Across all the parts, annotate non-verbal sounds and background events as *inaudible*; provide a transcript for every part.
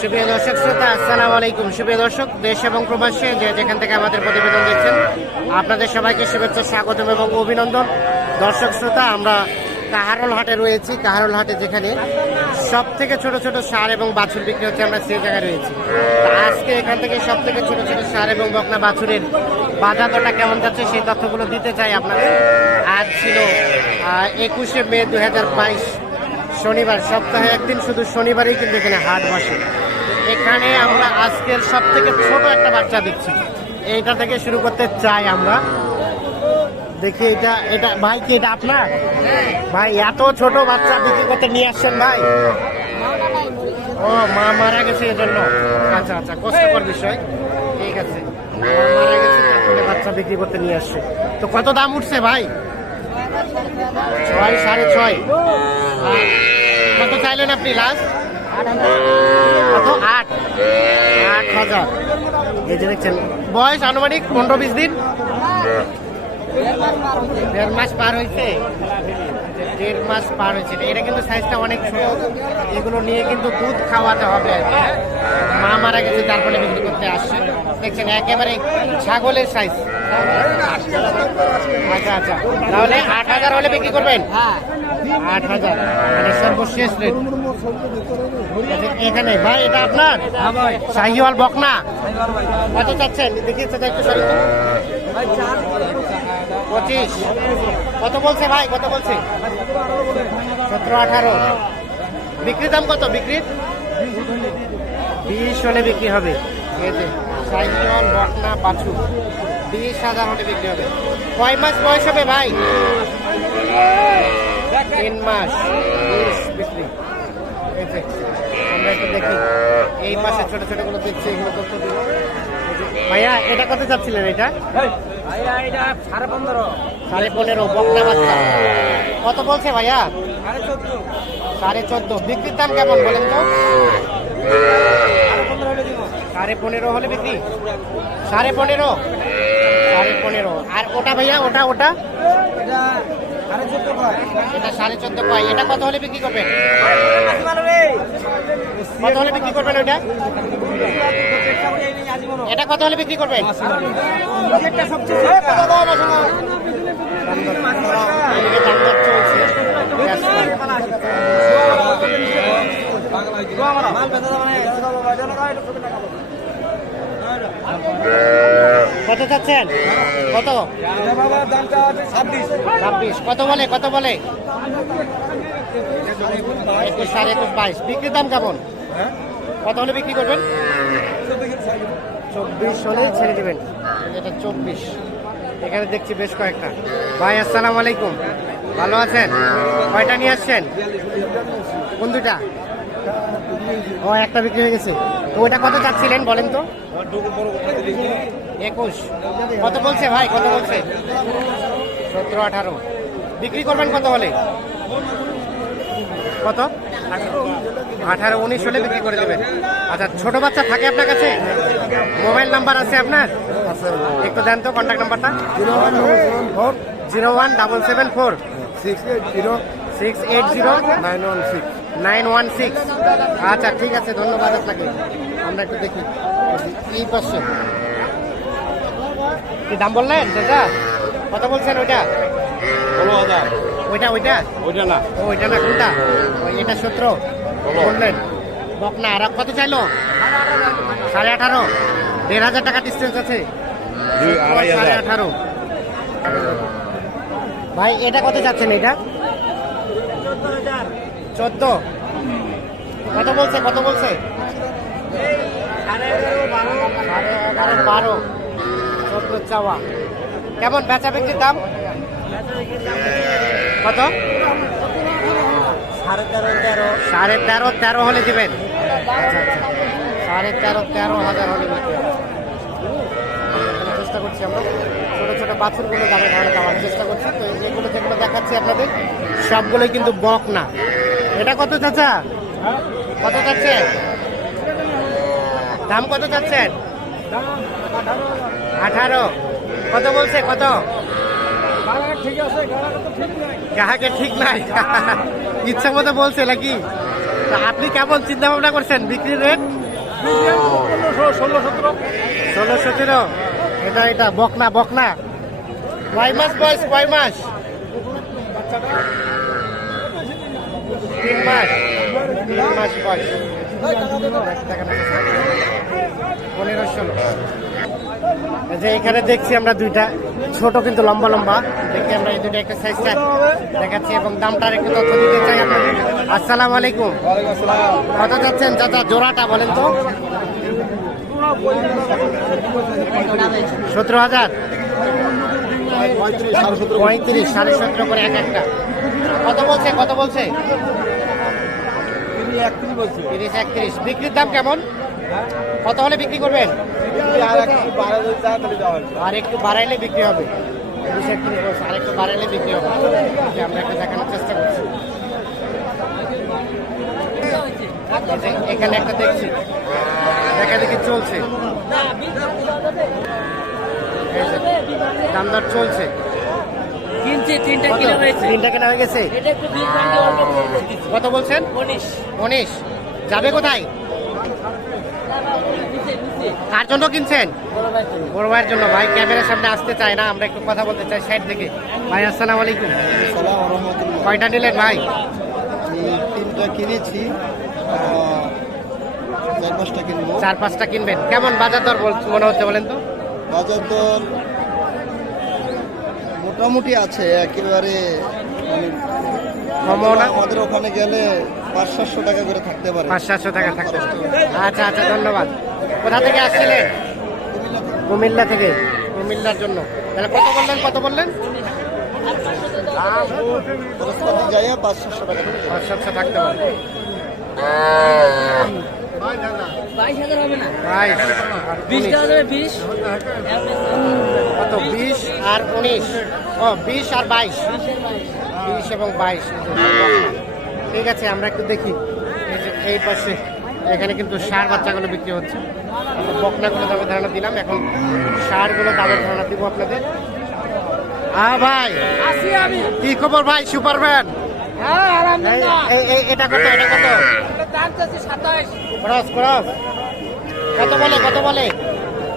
সুপ্রিয় দর্শক, শ্রোতা, আসসালামু আলাইকুম। সুপ্রিয় দর্শক, দেশ এবং প্রবাসে যে যেখান থেকে আমাদের প্রতিবেদন দেখছেন, আপনাদের সবাইকে শুভেচ্ছা, স্বাগতম এবং অভিনন্দন। দর্শক, শ্রোতা, আমরা কাহারল হাটে রয়েছি। কাহারল হাটে যেখানে সব থেকে ছোট ছোট সার এবং বাছুর বিক্রি হচ্ছে, আমরা সেই জায়গায় রয়েছি। আজকে এখান থেকে সব থেকে ছোট ছোট সার এবং বকনা বাছুরের বাজার দরটা কেমন যাচ্ছে, সেই তথ্যগুলো দিতে চাই আপনাদের। আজ ছিল একুশে মে দু হাজার বাইশ শনিবার। সপ্তাহে একদিন শুধু শনিবারই কিন্তু এখানে হাট বসে। এখানে আমরা আজকের সব থেকে ছোট একটা বাচ্চা দেখছি। এইটা থেকে শুরু করতে চাই আমরা। দেখি এটা এটা, ভাই কি এটা আপনার? ভাই, এত ছোট বাচ্চা বিক্রি করতে নিয়ে আসছেন ভাই? ও, মা মারা গেছে এজন্য। আচ্ছা আচ্ছা কষ্টকর বিষয়। ঠিক আছে। বাচ্চা বিক্রি করতে নিয়ে আসছে। তো কত দাম উঠছে ভাই? ছয়, সাড়ে ছয়। কত চাইলেন আপনি, লাস্ট? আট। আট হাজার। এই যে দেখছেন বয়স আনুমানিক পনেরো বিশ দিন। দেড় মাস পার হয়েছে। দেড় মাস পার হয়েছে। এটা কিন্তু সাইজটা অনেক ছোট। এগুলো নিয়ে কিন্তু দুধ খাওয়াতে হবে। আর কি, হ্যাঁ? মা মারা গেছে তারপরে বিক্রি করতে আসছে। দেখছেন একেবারে ছাগলের সাইজ। আচ্ছা আচ্ছা। তাহলে আট হাজার হলে বিক্রি করবেন? আট হাজার। মানে সর্বশেষ রেট এখানে। ভাই এটা আপনার? শাহিওয়াল বকনা। কত চাচ্ছেন? দেখিয়েছে একটু সরি পঁচিশ। কত বলছে ভাই? কত বলছে? সতেরো আঠারো। বিক্রির দাম কত? বিক্রির? বিশ হলে বিক্রি হবে। সাইকেল বকনা বাছু বিশ হাজার হলে বিক্রি হবে। কয় মাস বয়স হবে ভাই? তিন মাস। বিক্রি। এই আমরা একটু দেখি। এই মাসে ছোট ছোটগুলো দেখছি এগুলো তথ্য দিব। ভাইয়া এটা কত চাচ্ছিলেন এটা? ভাইয়া এটা সাড়ে পনেরো। সাড়ে পনেরো বকনা বাচ্চা। কত বলছে ভাইয়া? সাড়ে চোদ্দ। সাড়ে চোদ্দ। বিক্রির দাম কেমন বলেন তো? সাড়ে পনেরো হলে বিক্রি? সাড়ে পনেরো? সাড়ে পনেরো। আর ওটা ভাইয়া ওটা ওটা? এটা সাড়ে চোদ্দ পাই। এটা কত হলে বিক্রি করবেন? কত হলে বিক্রি করবেন আজীবন এটা কত হলে বিক্রি করবেন? বলো। কত চাচ্ছেন? কত? ছাব্বিশ। কত বলে? কত বলে? একুশ সাড়ে একুশ বাইশ। বিক্রির দাম কেমন? কত হলে বিক্রি করবেন? চব্বিশ হলে ছেড়ে দেবেন। এটা চব্বিশ। এখানে দেখছি বেশ কয়েকটা। ভাই, আসসালামু আলাইকুম। ভালো আছেন? কয়টা নিয়ে আসছেন? কোন দুটা ও, একটা বিক্রি হয়ে গেছে। তো ওটা কত চাচ্ছিলেন বলেন তো? একুশ। কত বলছে ভাই? কত বলছে? সতেরো, আঠারো। বিক্রি করবেন কত হলে? কত? আঠারো, উনিশ হলে বিক্রি করে দেবেন। আচ্ছা ছোট বাচ্চা থাকে আপনার কাছে? মোবাইল নাম্বার আছে আপনার? একটু দেন তো কন্ট্যাক্ট নাম্বারটা। Zero one double seven four. Six eight zero. Six eight zero. Nine one six. Nine one six. আচ্ছা ঠিক আছে, ধন্যবাদ আপনাকে। আমরা একটু দেখি। এই পাশে। কি দাম বললেন দাদা কত বলছেন ওইটা? ষোলো হাজার। ওইটা ওইটা? ওইটা না। ও ওইটা না কোনটা? এটা সতেরো। বললেন। বকনা আর কত চাইলো? সাড়ে আঠারো। দেড় হাজার টাকা ডিস্টেন্স আছে। সাড়ে আঠারো। ভাই এটা কত যাচ্ছেন এটা? চোদ্দ। কত বলছে কত বলছে? সাড়ে এগারো বারো চোদ্দ চাওয়া। কেমন বেচা বিক্রির দাম? কত? সাড়ে তেরো তেরো। সাড়ে তেরো তেরো হলে দিবেন। সাড়ে তেরো তেরো হাজার হলে চেষ্টা করছি আমরা। ছোট ছোট বাছুরগুলো দামে ধারণা দেওয়ার চেষ্টা করছি। তো যেগুলো যেগুলো দেখাচ্ছি আপনাদের সবগুলোই কিন্তু বক না। এটা কত চাচা? কত চাচ্ছেন দাম কত চাচ্ছেন? আঠারো। কত বলছে? কত? গ্রাহকের ঠিক নাই। *laughs* ইচ্ছা মতো বলছে নাকি? আপনি কেমন চিন্তা ভাবনা করছেন? বিক্রির রেট ষোলো সতেরো ষোলো সতেরো। এটা এটা, বকনা বকনা। কয় মাস বয়স? কয় মাস? তিন মাস। তিন মাস বয়স। যে এখানে দেখছি আমরা দুইটা, ছোট কিন্তু লম্বা লম্বা। দেখি আমরা এই দুইটা একটা সাইজটা দেখাচ্ছি এবং দামটার একটু তথ্য দিতে চাই আপনাদের। আসসালামু আলাইকুম। কত যাচ্ছেন চাচা? জোড়াটা বলেন তো। সতেরো হাজার? পঁয়ত্রিশ, সাড়ে সতেরো করে এক একটা। কত বলছে কত বলছে? তিরিশ একত্রিশ বিক্রির দাম কেমন? কত হলে বিক্রি করবেন? আর একটু বাড়াইলে বিক্রি হবে। তিরিশ একত্রিশ বলছে আর একটু বাড়াইলে বিক্রি হবে। আমরা একটু দেখানোর চেষ্টা করছি। এখানে একটা দেখছি। দেখা দেখি চলছে। দামদর চলছে। কিনছে তিনটা কত? কিলো হয়েছে। তিনটা কেনা হয়ে গেছে? এটা একটু বিল অল্প করে দিচ্ছি। কত বলছেন? উনিশ উনিশ যাবে কোথায়? কার জন্য কিনছেন? বড় ভাই তুমি বড় ভাইয়ের জন্য। ভাই ক্যামেরার সামনে আসতে চায় না। আমরা একটু কথা বলতে চাই সাইড থেকে। ভাই আসসালামু আলাইকুম। কয়টা নিলেন ভাই? তিনটা কিনেছি। চার পাঁচটা কিনবো। চার পাঁচটা কিনবেন। কেমন বাজার দর মনে হচ্ছে বলেন তো? বাজার দর মোটামুটি আছে একেবারে মানে আমাদের ওখানে গেলে পাঁচ সাতশো টাকা করে থাকতে পারে। পাঁচ সাতশো টাকা থাকবে আচ্ছা আচ্ছা ধন্যবাদ। কোথা থেকে আসছিলেন কুমিল্লা থেকে। কুমিল্লার জন্য। তাহলে কত বললেন কত বললেন? খরচপাতি যাইয়া পাঁচ সাতশো টাকা করে। পাঁচ সাতশো থাকতে পারে। বাইশ হাজার হবে না। বাইশ। বিশ উনিশ। বিশ। কত? বিশ আর উনিশ। ও বিশ আর বাইশ। বিশ এবং বাইশ। ঠিক আছে আমরা একটু দেখি। এই যে এই পাশে এখানে কিন্তু সার বাচ্চাগুলো বিক্রি হচ্ছে। বকনাগুলো দামে ধারণা দিলাম এখন সারগুলো দামে ধারণা দিব আপনাদের। হ্যাঁ ভাই কি খবর ভাই সুপারম্যান? হ্যাঁ এটা কত এটা কত? Cross cross. কত বলে কত বলে?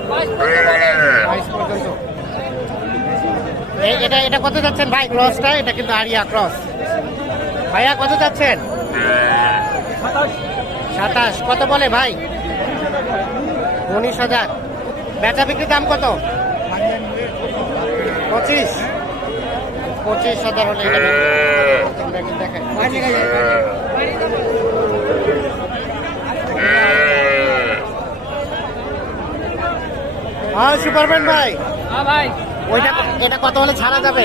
বাইশ পর্যন্ত বলে। বাইশ পর্যন্ত এই এটা এটা কত যাচ্ছেন? ভাই, ক্রসটা, এটা কিন্তু আরিয়া ক্রস। ভাইয়া, কত যাচ্ছেন? সাতাশ। কত বলে, ভাই? উনিশ হাজার। বেচা বিক্রির দাম কত? পঁচিশ। পঁচিশ হাজার হলে দেখাই হ্যাঁ সুপারম্যান ভাই। হ্যাঁ ভাই। ওইটা এটা কত হলে ছাড়া যাবে?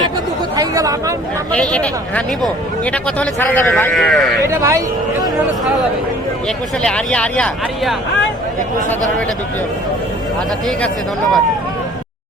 এটা হ্যাঁ নিবো। এটা কত হলে ছাড়া যাবে ভাই? এটা ভাই একটু হলে ছাড়া যাবে। একুশ হলে আরিয়া আরিয়া। আরিয়া। একুশ হাজার এটা বিক্রি হবে। আচ্ছা ঠিক আছে ধন্যবাদ।